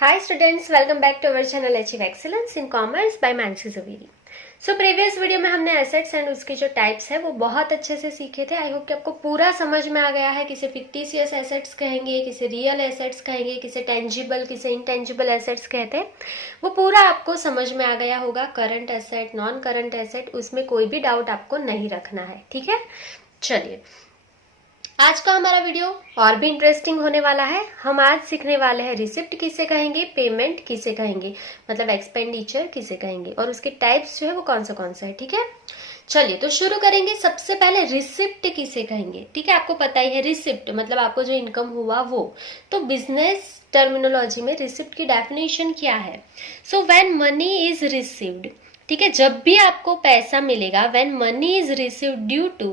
Hi students, welcome back to our channel Achieve Excellence in Commerce by Mansi Zaveri. So previous video में हमने assets and उसकी जो types है वो बहुत अच्छे से सीखे थे। आई होप कि आपको पूरा समझ में आ गया है। किसे फिक्टिशियस एसेट्स कहेंगे, किसे रियल एसेट्स कहेंगे, किसे टेंजिबल, किसे इनटेंजिबल एसेट्स कहते हैं, वो पूरा आपको समझ में आ गया होगा। Current asset, non current asset, उसमें कोई भी डाउट आपको नहीं रखना है। ठीक है, चलिए आज का हमारा वीडियो और भी इंटरेस्टिंग होने वाला है। हम आज सीखने वाले हैं रिसिप्ट किसे कहेंगे, पेमेंट किसे कहेंगे, मतलब एक्सपेंडिचर किसे कहेंगे, और उसके टाइप्स जो है वो कौन सा है। ठीक है, चलिए तो शुरू करेंगे। सबसे पहले रिसिप्ट किसे कहेंगे। ठीक है, आपको पता ही है रिसिप्ट मतलब आपको जो इनकम हुआ वो। तो बिजनेस टर्मिनोलॉजी में रिसिप्ट की डेफिनेशन क्या है। So when money is received, ठीक है, जब भी आपको पैसा मिलेगा, when money is received due to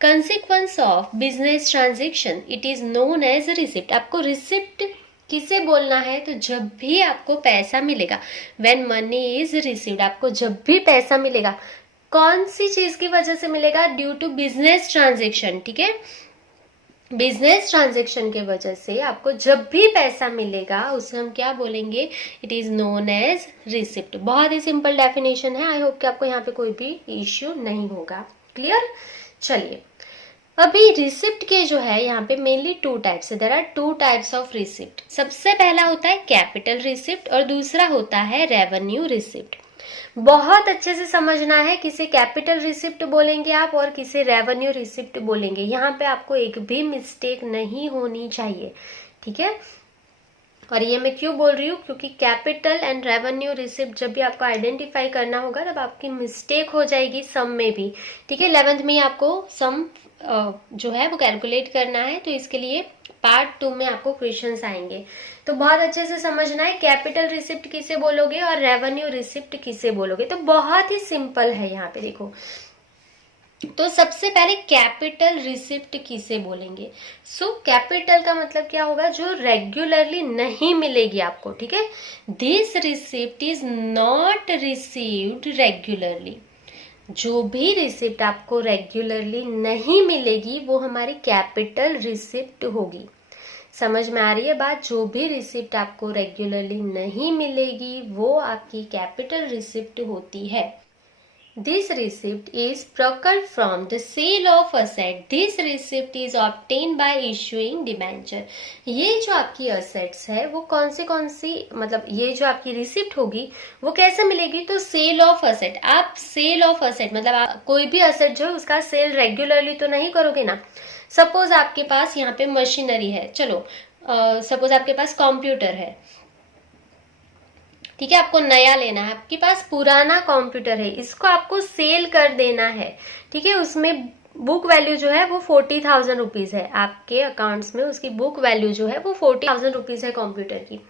consequence of business transaction, it is known as receipt. आपको रिसिप्ट किसे बोलना है, तो जब भी आपको पैसा मिलेगा, व्हेन मनी इज रिसीव्ड, आपको जब भी पैसा मिलेगा, कौन सी चीज की वजह से मिलेगा, ड्यू टू बिजनेस ट्रांजेक्शन। ठीक है, बिजनेस ट्रांजेक्शन के वजह से आपको जब भी पैसा मिलेगा उसे हम क्या बोलेंगे, it is known as receipt. बहुत ही सिंपल डेफिनेशन है। आई होप कि आपको यहाँ पे कोई भी इश्यू नहीं होगा। क्लियर, चलिए अभी रिसिप्ट के जो है यहाँ पे मेनली टू टाइप्स है। There are two types of receipt. सबसे पहला होता है कैपिटल रिसिप्ट और दूसरा होता है रेवेन्यू रिसिप्ट। बहुत अच्छे से समझना है, किसे कैपिटल रिसिप्ट बोलेंगे आप और किसे रेवेन्यू रिसिप्ट बोलेंगे। यहाँ पे आपको एक भी मिस्टेक नहीं होनी चाहिए। ठीक है, और ये मैं क्यों बोल रही हूँ, क्योंकि कैपिटल एंड रेवेन्यू रिसिप्ट जब भी आपको आइडेंटिफाई करना होगा तब आपकी मिस्टेक हो जाएगी सम में भी। ठीक है, 11th में आपको सम जो है वो कैलकुलेट करना है, तो इसके लिए पार्ट 2 में आपको क्वेश्चंस आएंगे। तो बहुत अच्छे से समझना है कैपिटल रिसिप्ट किसे बोलोगे और रेवेन्यू रिसिप्ट किसे बोलोगे। तो बहुत ही सिंपल है, यहाँ पे देखो। तो सबसे पहले कैपिटल रिसिप्ट किसे बोलेंगे। सो कैपिटल का मतलब क्या होगा, जो रेगुलरली नहीं मिलेगी आपको। ठीक है, this receipt is not received regularly. जो भी रिसिप्ट आपको रेगुलरली नहीं मिलेगी वो हमारी कैपिटल रिसिप्ट होगी। समझ में आ रही है बात। जो भी रिसिप्ट आपको रेगुलरली नहीं मिलेगी वो आपकी कैपिटल रिसिप्ट होती है। This receipt is procured from the sale of asset. This receipt is obtained by issuing debenture. ये जो आपकी assets है वो कौन सी मतलब ये जो आपकी रिसिप्ट होगी वो कैसे मिलेगी, तो सेल ऑफ असेट। आप सेल ऑफ असेट मतलब आप कोई भी असेट जो है उसका सेल रेगुलरली तो नहीं करोगे ना। सपोज आपके पास यहाँ पे मशीनरी है, चलो सपोज आपके पास कंप्यूटर है। ठीक है, आपको नया लेना है, आपके पास पुराना कंप्यूटर है, इसको आपको सेल कर देना है। ठीक है, उसमें बुक वैल्यू जो है वो 40,000 रुपीज है। आपके अकाउंट्स में उसकी बुक वैल्यू जो है वो 40,000 रुपीज है कंप्यूटर की।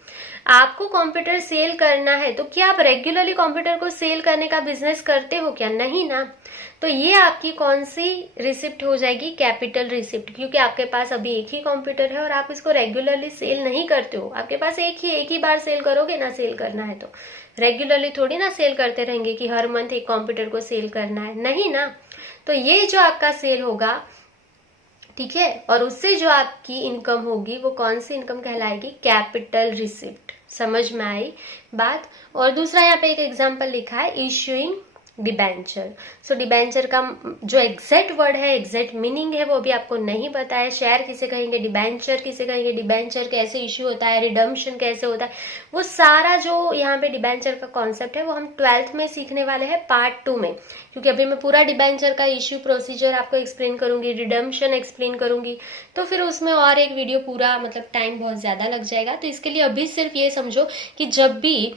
आपको कंप्यूटर सेल करना है, तो क्या आप रेगुलरली कंप्यूटर को सेल करने का बिजनेस करते हो क्या, नहीं ना। तो ये आपकी कौन सी रिसिप्ट हो जाएगी, कैपिटल रिसिप्ट, क्योंकि आपके पास अभी एक ही कंप्यूटर है और आप इसको रेगुलरली सेल नहीं करते हो। आपके पास एक ही बार सेल करोगे ना, सेल करना है तो रेगुलरली थोड़ी ना सेल करते रहेंगे कि हर मंथ एक कंप्यूटर को सेल करना है, नहीं ना। तो ये जो आपका सेल होगा, ठीक है, और उससे जो आपकी इनकम होगी वो कौन सी इनकम कहलाएगी, कैपिटल रिसिप्ट। समझ में आई बात। और दूसरा यहाँ पे एक एग्जांपल लिखा है, इश्यूइंग डिबेंचर। सो डिबेंचर का जो एग्जैक्ट वर्ड है, एग्जैक्ट मीनिंग है वो अभी आपको नहीं पता है। शेयर किसे कहेंगे, डिबेंचर किसे कहेंगे, डिबेंचर कैसे इश्यू होता है, रिडम्पशन कैसे होता है, वो सारा जो यहाँ पे डिबेंचर का कॉन्सेप्ट है वो हम 12th में सीखने वाले हैं पार्ट 2 में। क्योंकि अभी मैं पूरा डिबेंचर का इश्यू प्रोसीजर आपको एक्सप्लेन करूंगी, रिडम्पशन एक्सप्लेन करूंगी, तो फिर उसमें और एक वीडियो पूरा मतलब टाइम बहुत ज्यादा लग जाएगा। तो इसके लिए अभी सिर्फ ये समझो कि जब भी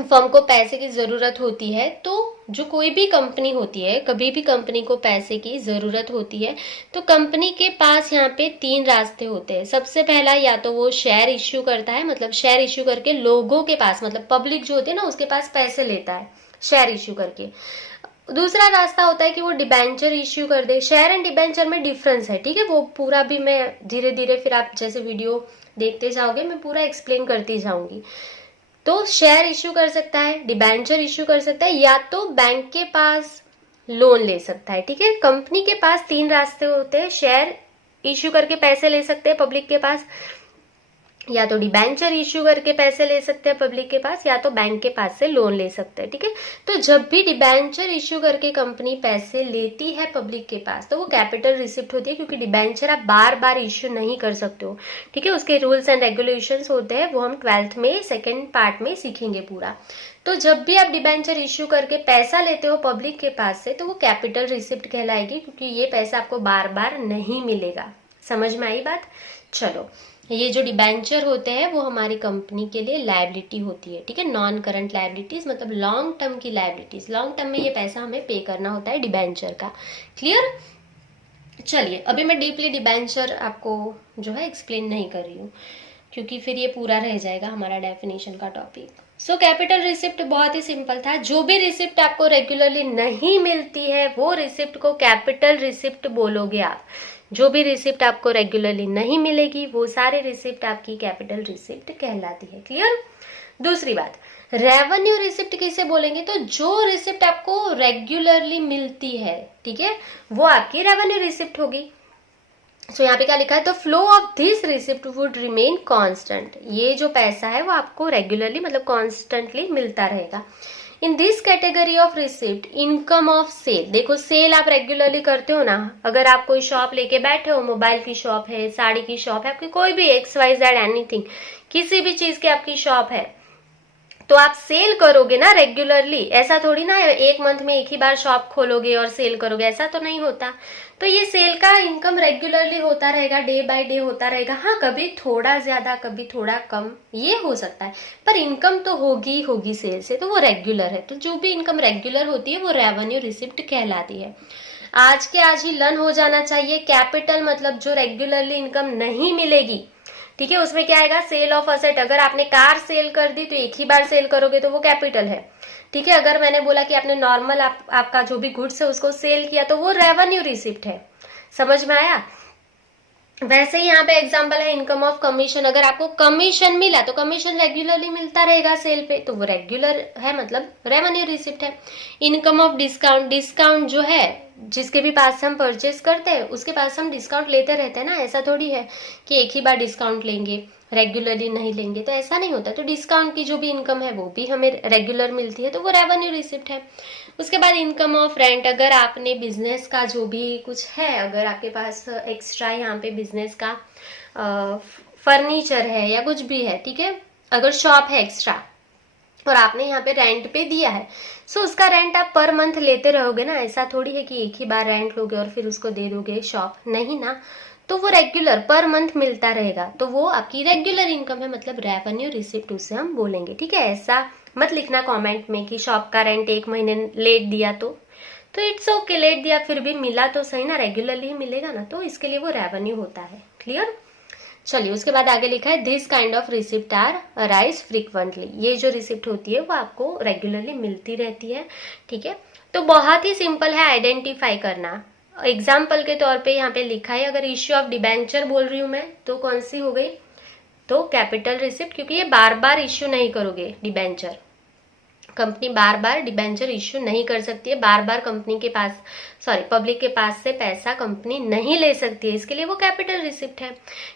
फर्म को पैसे की जरूरत होती है, तो जो कोई भी कंपनी होती है, कभी भी कंपनी को पैसे की जरूरत होती है, तो कंपनी के पास यहाँ पे 3 रास्ते होते हैं। सबसे पहला, या तो वो शेयर इश्यू करता है, मतलब शेयर इश्यू करके लोगों के पास, मतलब पब्लिक जो होती है ना उसके पास पैसे लेता है शेयर इश्यू करके। दूसरा रास्ता होता है कि वो डिबेंचर इश्यू कर दे। शेयर एंड डिबेंचर में डिफरेंस है, ठीक है, वो पूरा भी मैं धीरे धीरे फिर आप जैसे वीडियो देखते जाओगे मैं पूरा एक्सप्लेन करती जाऊंगी। तो शेयर इश्यू कर सकता है, डिबेंचर इश्यू कर सकता है, या तो बैंक के पास लोन ले सकता है। ठीक है, कंपनी के पास 3 रास्ते होते हैं। शेयर इश्यू करके पैसे ले सकते हैं पब्लिक के पास, या तो डिबेंचर इश्यू करके पैसे ले सकते हैं पब्लिक के पास, या तो बैंक के पास से लोन ले सकते हैं। ठीक है, तो जब भी डिबेंचर इश्यू करके कंपनी पैसे लेती है पब्लिक के पास तो वो कैपिटल रिसिप्ट होती है, क्योंकि डिबेंचर आप बार बार इश्यू नहीं कर सकते हो। ठीक है, उसके रूल्स एंड रेगुलेशंस होते हैं, वो हम 12th में सेकेंड पार्ट में सीखेंगे पूरा। तो जब भी आप डिबेंचर इश्यू करके पैसा लेते हो पब्लिक के पास से तो वो कैपिटल रिसिप्ट कहलाएगी, क्योंकि ये पैसा आपको बार बार नहीं मिलेगा। समझ में आई बात? चलो, ये जो डिबेंचर होते हैं वो हमारी कंपनी के लिए लायबिलिटी होती है। ठीक है, नॉन करंट लायबिलिटीज मतलब लॉन्ग टर्म की लायबिलिटीज, लॉन्ग टर्म में ये पैसा हमें पे करना होता है डिबेंचर का। क्लियर? चलिए, अभी मैं डीपली डिबेंचर आपको जो है एक्सप्लेन नहीं कर रही हूँ, क्योंकि फिर ये पूरा रह जाएगा हमारा डेफिनेशन का टॉपिक। सो कैपिटल रिसिप्ट बहुत ही सिंपल था। जो भी रिसिप्ट आपको रेगुलरली नहीं मिलती है वो रिसिप्ट को कैपिटल रिसिप्ट बोलोगे आप। जो भी रिसिप्ट आपको रेगुलरली नहीं मिलेगी वो सारे रिसिप्ट आपकी कैपिटल रिसिप्ट कहलाती है। क्लियर? दूसरी बात, रेवेन्यू रिसिप्ट किसे बोलेंगे? तो जो रिसिप्ट आपको रेगुलरली मिलती है, ठीक है, वो आपकी रेवेन्यू रिसिप्ट होगी। सो यहाँ पे क्या लिखा है? The flow of this receipt would remain constant. ये जो पैसा है वो आपको रेगुलरली मतलब कॉन्स्टेंटली मिलता रहेगा। In this category of receipt income of sale, देखो सेल आप रेगुलरली करते हो ना, अगर आप कोई शॉप लेके बैठे हो, मोबाइल की शॉप है, साड़ी की शॉप है, आपकी कोई भी XYZ एनीथिंग, किसी भी चीज की आपकी शॉप है, तो आप सेल करोगे ना रेगुलरली। ऐसा थोड़ी ना एक मंथ में एक ही बार शॉप खोलोगे और सेल करोगे, ऐसा तो नहीं होता। तो ये सेल का इनकम रेगुलरली होता रहेगा, डे बाय डे होता रहेगा। हाँ, कभी थोड़ा ज्यादा कभी थोड़ा कम ये हो सकता है, पर इनकम तो होगी होगी सेल से, तो वो रेगुलर है। तो जो भी इनकम रेगुलर होती है वो रेवेन्यू रिसिप्ट कहलाती है। आज के आज ही लर्न हो जाना चाहिए, कैपिटल मतलब जो रेगुलरली इनकम नहीं मिलेगी। ठीक है, उसमें क्या आएगा? Sale of asset. अगर आपने कार सेल कर दी तो एक ही बार सेल करोगे तो वो कैपिटल है। ठीक है, अगर मैंने बोला कि आपने नॉर्मल आपका जो भी गुड्स है उसको सेल किया तो वो रेवेन्यू रिसिप्ट है। समझ में आया? वैसे ही यहाँ पे एग्जांपल है इनकम ऑफ कमीशन। अगर आपको कमीशन मिला तो कमीशन रेगुलरली मिलता रहेगा सेल पे, तो वो रेगुलर है मतलब रेवेन्यू रिसिप्ट है। इनकम ऑफ डिस्काउंट, डिस्काउंट जो है जिसके भी पास हम परचेस करते हैं उसके पास हम डिस्काउंट लेते रहते हैं ना, ऐसा थोड़ी है कि एक ही बार डिस्काउंट लेंगे रेगुलरली नहीं लेंगे, तो ऐसा नहीं होता। तो डिस्काउंट की जो भी इनकम है वो भी हमें रेगुलर मिलती है, तो वो रेवेन्यू रिसिप्ट है। उसके बाद इनकम ऑफ रेंट, अगर आपने बिजनेस का जो भी कुछ है, अगर आपके पास एक्स्ट्रा यहाँ पे बिजनेस का फर्नीचर है या कुछ भी है, ठीक है, अगर शॉप है एक्स्ट्रा और आपने यहाँ पे रेंट पे दिया है, सो उसका रेंट आप पर मंथ लेते रहोगे ना, ऐसा थोड़ी है कि एक ही बार रेंट लोगे और फिर उसको दे दोगे शॉप, नहीं ना। तो वो रेगुलर पर मंथ मिलता रहेगा, तो वो आपकी रेगुलर इनकम है, मतलब रेवेन्यू रिसिप्ट उसे हम बोलेंगे। ठीक है, ऐसा मत लिखना कमेंट में कि शॉप का रेंट 1 महीने लेट दिया तो इट्स ओके, लेट दिया फिर भी मिला तो सही ना, रेगुलरली मिलेगा ना, तो इसके लिए वो रेवेन्यू होता है। क्लियर? चलिए, उसके बाद आगे लिखा है this kind of receipt are arise frequently. ये जो रिसिप्ट होती है वो आपको रेगुलरली मिलती रहती है। ठीक है, तो बहुत ही सिंपल है आइडेंटिफाई करना। एग्जाम्पल के तौर पे यहाँ पे लिखा है, अगर इश्यू ऑफ डिबेंचर बोल रही हूँ मैं तो कौन सी हो गई? तो कैपिटल रिसिप्ट, क्योंकि ये बार बार इश्यू नहीं करोगे डिबेंचर, कंपनी बार बार डिबेंचर इश्यू नहीं कर सकती है, बार बार कंपनी के पास पब्लिक के पास से पैसा कंपनी नहीं ले सकती है, इसके लिए वो कैपिटल रिसिप्ट है।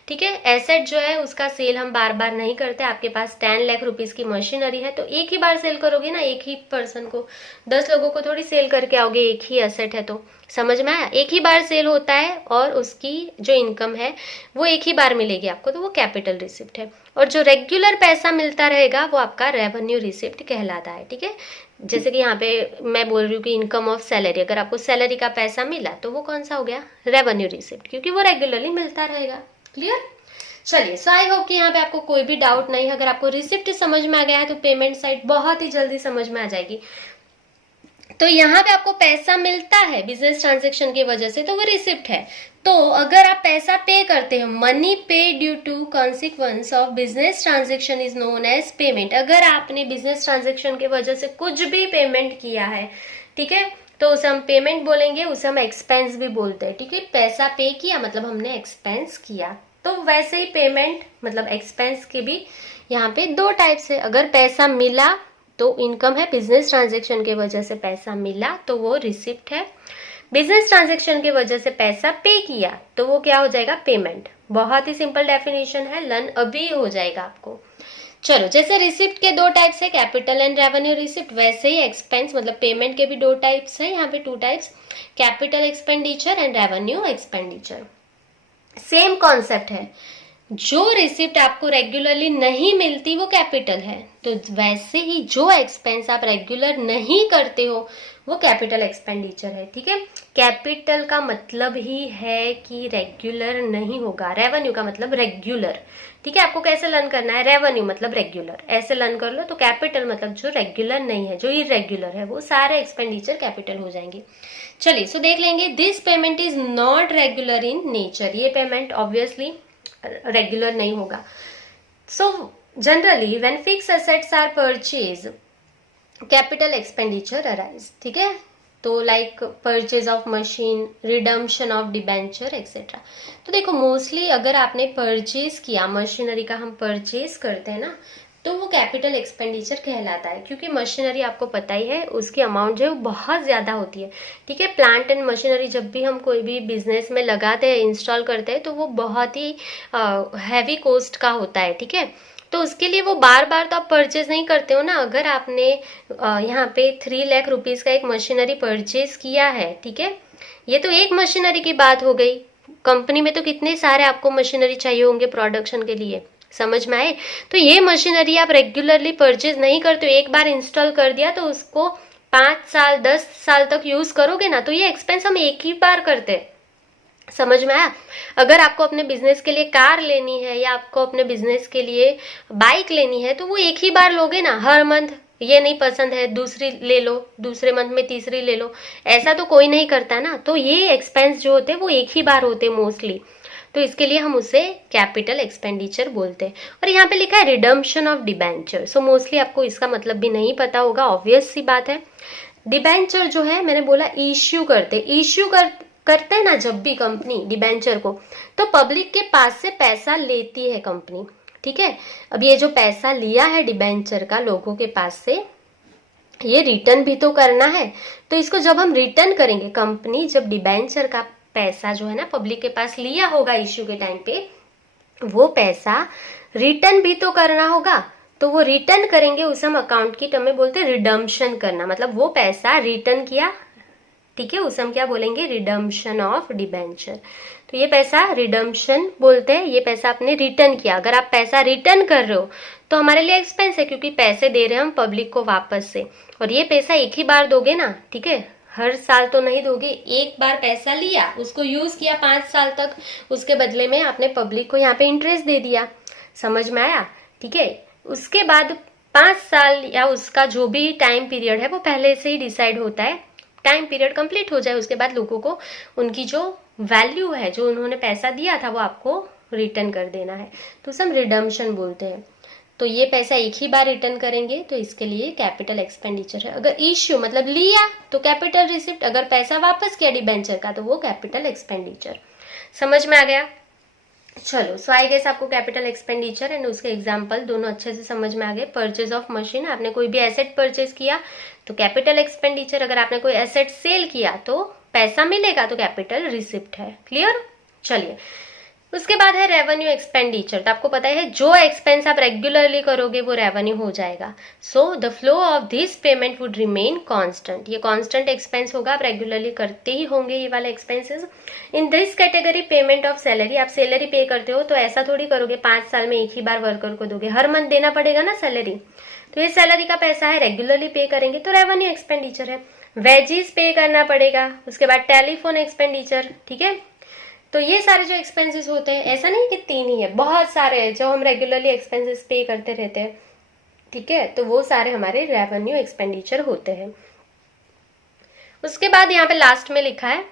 ठीक है, एसेट जो है उसका सेल हम बार बार नहीं करते। आपके पास 10 लाख रुपीस की मशीनरी है तो एक ही बार सेल करोगे ना, एक ही पर्सन को, 10 लोगों को थोड़ी सेल करके आओगे, एक ही एसेट है तो। समझ में आया? एक ही बार सेल होता है और उसकी जो इनकम है वो एक ही बार मिलेगी आपको, तो वो कैपिटल रिसिप्ट है। और जो रेगुलर पैसा मिलता रहेगा वो आपका रेवेन्यू रिसिप्ट कहलाता है। ठीक है, जैसे कि यहाँ पे मैं बोल रही हूँ कि इनकम ऑफ सैलरी, अगर आपको सैलरी का पैसा मिला तो वो कौन सा हो गया? रेवेन्यू रिसिप्ट, क्योंकि वो रेगुलरली मिलता रहेगा। क्लियर? चलिए, सो आई होप कि यहाँ पे आपको कोई भी डाउट नहीं है। अगर आपको रिसिप्ट समझ में आ गया है तो पेमेंट साइड बहुत ही जल्दी समझ में आ जाएगी। तो यहाँ पे आपको पैसा मिलता है बिजनेस ट्रांजेक्शन की वजह से, तो वो रिसिप्ट है। तो अगर आप पैसा पे करते हो, money pay due to consequence of business transaction is known as payment. अगर आपने बिजनेस ट्रांजेक्शन की वजह से कुछ भी पेमेंट किया है, ठीक है, तो उसे हम पेमेंट बोलेंगे, उसे हम एक्सपेंस भी बोलते हैं। ठीक है, पैसा पे किया मतलब हमने एक्सपेंस किया। तो वैसे ही पेमेंट मतलब एक्सपेंस के भी यहाँ पे 2 टाइप्स है। अगर पैसा मिला तो इनकम है, बिजनेस ट्रांजेक्शन के वजह से पैसा मिला तो वो रिसिप्ट है। बिजनेस ट्रांजेक्शन की वजह से पैसा पे किया तो वो क्या हो जाएगा, पेमेंट। बहुत ही सिंपल डेफिनेशन है, लर्न अभी हो जाएगा आपको। चलो, जैसे रिसिप्ट के दो टाइप्स है, कैपिटल एंड रेवेन्यू रिसिप्ट, वैसे ही एक्सपेंस मतलब पेमेंट के भी दो टाइप्स है, यहाँ पे two types, capital expenditure and revenue expenditure. Same concept है, जो रिसिप्ट आपको रेगुलरली नहीं मिलती वो कैपिटल है, तो वैसे ही जो एक्सपेंस आप रेगुलर नहीं करते हो वो कैपिटल एक्सपेंडिचर है। ठीक है, कैपिटल का मतलब ही है कि रेगुलर नहीं होगा, रेवेन्यू का मतलब रेगुलर। ठीक है, आपको कैसे लर्न करना है, रेवेन्यू मतलब रेगुलर, ऐसे लर्न कर लो। तो कैपिटल मतलब जो रेगुलर नहीं है, जो इरेगुलर है, वो सारे एक्सपेंडिचर कैपिटल हो जाएंगे। चलिए, सो देख लेंगे, this payment is not regular in nature, ये पेमेंट ऑब्वियसली रेगुलर नहीं होगा। So generally when fix assets are purchase, capital expenditure arise. ठीक है, तो like purchase of machine, redemption of debenture etcetera. तो देखो, मोस्टली अगर आपने परचेज किया, मशीनरी का हम परचेज करते हैं ना, तो वो कैपिटल एक्सपेंडिचर कहलाता है, क्योंकि मशीनरी आपको पता ही है उसकी अमाउंट जो है वो बहुत ज्यादा होती है। ठीक है, प्लांट एंड मशीनरी जब भी हम कोई भी बिजनेस में लगाते हैं, इंस्टॉल करते हैं, तो वो बहुत ही हैवी कॉस्ट का होता है। ठीक है, तो उसके लिए वो बार बार तो आप परचेज नहीं करते हो ना। अगर आपने यहाँ पे 3 लाख रुपीज का एक मशीनरी परचेज किया है, ठीक है, ये तो एक मशीनरी की बात हो गई, कंपनी में तो कितने सारे आपको मशीनरी चाहिए होंगे प्रोडक्शन के लिए, समझ में आए। तो ये मशीनरी आप रेगुलरली परचेज नहीं करते हो, एक बार इंस्टॉल कर दिया तो उसको 5 साल 10 साल तक यूज करोगे ना, तो ये एक्सपेंस हम एक ही बार करते हैं, समझ में आया। अगर आपको अपने बिजनेस के लिए कार लेनी है या आपको अपने बिजनेस के लिए बाइक लेनी है, तो वो एक ही बार लोगे ना, हर मंथ ये नहीं पसंद है दूसरी ले लो, दूसरे मंथ में तीसरी ले लो, ऐसा तो कोई नहीं करता ना। तो ये एक्सपेंस जो होते हैं वो एक ही बार होते हैं मोस्टली, तो इसके लिए हम उसे कैपिटल एक्सपेंडिचर बोलते हैं। और यहाँ पे लिखा है redemption of debenture, so mostly आपको इसका मतलब भी नहीं पता होगा, ऑब्वियस सी बात है। डिबेंचर जो है, मैंने बोला इश्यू करते हैं ना जब भी कंपनी डिबेंचर को, तो पब्लिक के पास से पैसा लेती है कंपनी। ठीक है, अब ये जो पैसा लिया है डिबेंचर का लोगों के पास से, ये रिटर्न भी तो करना है। तो इसको जब हम रिटर्न करेंगे, कंपनी जब डिबेंचर का पैसा जो है ना पब्लिक के पास लिया होगा इश्यू के टाइम पे, वो पैसा रिटर्न भी तो करना होगा। तो वो रिटर्न करेंगे, उसे हम अकाउंट की टर्म में बोलते हैं रिडम्पशन करना, मतलब वो पैसा रिटर्न किया। ठीक है, उसे हम क्या बोलेंगे, रिडम्पशन ऑफ डिबेंचर। तो ये पैसा रिडम्पशन बोलते हैं, ये पैसा आपने रिटर्न किया। अगर आप पैसा रिटर्न कर रहे हो तो हमारे लिए एक्सपेंस है, क्योंकि पैसे दे रहे हैं हम पब्लिक को वापस से, और ये पैसा एक ही बार दोगे ना। ठीक है, हर साल तो नहीं दोगे, एक बार पैसा लिया, उसको यूज किया 5 साल तक, उसके बदले में आपने पब्लिक को यहाँ पे इंटरेस्ट दे दिया, समझ में आया। ठीक है, उसके बाद 5 साल या उसका जो भी टाइम पीरियड है वो पहले से ही डिसाइड होता है, टाइम पीरियड कंप्लीट हो जाए उसके बाद लोगों को उनकी जो वैल्यू है, जो उन्होंने पैसा दिया था, वो आपको रिटर्न कर देना है, तो उसे हम रिडम्पशन बोलते हैं। तो ये पैसा एक ही बार रिटर्न करेंगे, तो इसके लिए कैपिटल एक्सपेंडिचर है। अगर इश्यू मतलब लिया तो कैपिटल रिसिप्ट, अगर पैसा वापस किया डिबेंचर का तो वो कैपिटल एक्सपेंडिचर। समझ में आ गया। चलो, सो आई गेस आपको कैपिटल एक्सपेंडिचर एंड उसके एग्जांपल दोनों अच्छे से समझ में आ गए। परचेज ऑफ मशीन, आपने कोई भी एसेट परचेज किया तो कैपिटल एक्सपेंडिचर, अगर आपने कोई एसेट सेल किया तो पैसा मिलेगा तो कैपिटल रिसिप्ट है। क्लियर। चलिए, उसके बाद है रेवेन्यू एक्सपेंडिचर। तो आपको पता है जो एक्सपेंस आप रेगुलरली करोगे वो रेवेन्यू हो जाएगा। So the flow of this payment would remain constant, ये कांस्टेंट एक्सपेंस होगा, आप रेगुलरली करते ही होंगे ये वाले expenses. In this category payment of salary, आप सैलरी पे करते हो तो ऐसा थोड़ी करोगे 5 साल में एक ही बार वर्कर को दोगे, हर मंथ देना पड़ेगा ना सैलरी, तो ये सैलरी का पैसा है, रेगुलरली पे करेंगे तो रेवेन्यू एक्सपेंडिचर है। वेजेस पे करना पड़ेगा, उसके बाद टेलीफोन एक्सपेंडिचर। ठीक है, तो ये सारे जो एक्सपेंसेस होते हैं, ऐसा नहीं कि 3 ही है, बहुत सारे हैं जो हम रेगुलरली एक्सपेंसेस पे करते रहते हैं। ठीक है, तो वो सारे हमारे रेवेन्यू एक्सपेंडिचर होते हैं। उसके बाद यहाँ पे लास्ट में लिखा है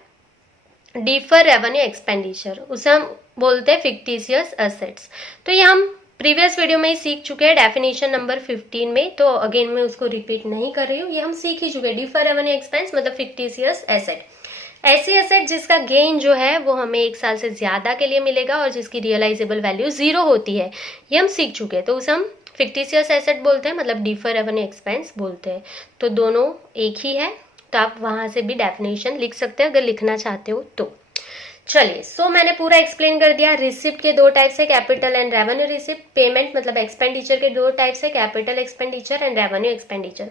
डिफर रेवेन्यू एक्सपेंडिचर, उसे हम बोलते हैं फिक्टिशियस एसेट्स। तो ये हम प्रीवियस वीडियो में ही सीख चुके हैं, डेफिनेशन नंबर 15 में, तो अगेन मैं उसको रिपीट नहीं कर रही हूँ, ये हम सीख ही चुके हैं। डिफर रेवेन्यू एक्सपेंस मतलब फिक्टिशियस एसेट, ऐसी एसेट जिसका गेन जो है वो हमें 1 साल से ज्यादा के लिए मिलेगा और जिसकी रियलाइजेबल वैल्यू 0 होती है, ये हम सीख चुके हैं। तो उसे हम फिक्टिशियस एसेट बोलते हैं, मतलब डिफर रेवेन्यू एक्सपेंस बोलते हैं। तो दोनों एक ही है, तो आप वहां से भी डेफिनेशन लिख सकते हैं अगर लिखना चाहते हो तो। चलिए, सो मैंने पूरा एक्सप्लेन कर दिया। रिसिप्ट के दो टाइप्स है, capital and revenue receipt. Payment मतलब एक्सपेंडिचर के दो टाइप्स है, capital expenditure and revenue expenditure.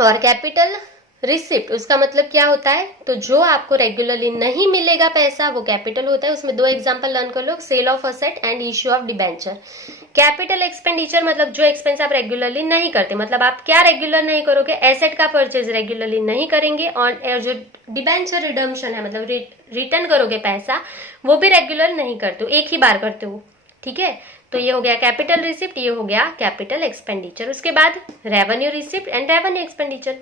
और कैपिटल रिसिप्ट उसका मतलब क्या होता है, तो जो आपको रेगुलरली नहीं मिलेगा पैसा वो कैपिटल होता है। उसमें दो एग्जांपल लर्न कर लो, sale of asset and issue of debenture. Capital expenditure मतलब जो एक्सपेंस आप रेगुलरली नहीं करते, मतलब आप क्या रेगुलर नहीं करोगे, एसेट का परचेज रेगुलरली नहीं करेंगे, और जो डिबेंचर रिडम्पशन है मतलब रिटर्न करोगे पैसा, वो भी रेगुलर नहीं करते हो, एक ही बार करते हो। ठीक है, तो ये हो गया कैपिटल रिसिप्ट, ये हो गया कैपिटल एक्सपेंडिचर। उसके बाद revenue receipt and revenue expenditure.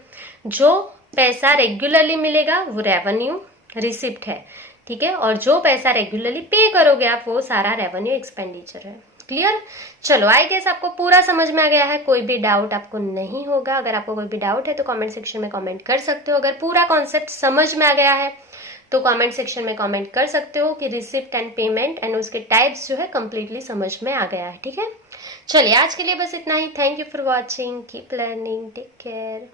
जो पैसा रेगुलरली मिलेगा वो रेवेन्यू रिसिप्ट है, ठीक है, और जो पैसा रेगुलरली पे करोगे आप वो सारा रेवेन्यू एक्सपेंडिचर है। क्लियर? चलो, आई गेस आपको पूरा समझ में आ गया है, कोई भी डाउट आपको नहीं होगा। अगर आपको कोई भी डाउट है तो कमेंट सेक्शन में कमेंट कर सकते हो। अगर पूरा कॉन्सेप्ट समझ में आ गया है तो कमेंट सेक्शन में कमेंट कर सकते हो कि रिसिप्ट एंड पेमेंट एंड उसके टाइप्स जो है कंप्लीटली समझ में आ गया है। ठीक है, चलिए आज के लिए बस इतना ही। Thank you for watching, keep learning, take care.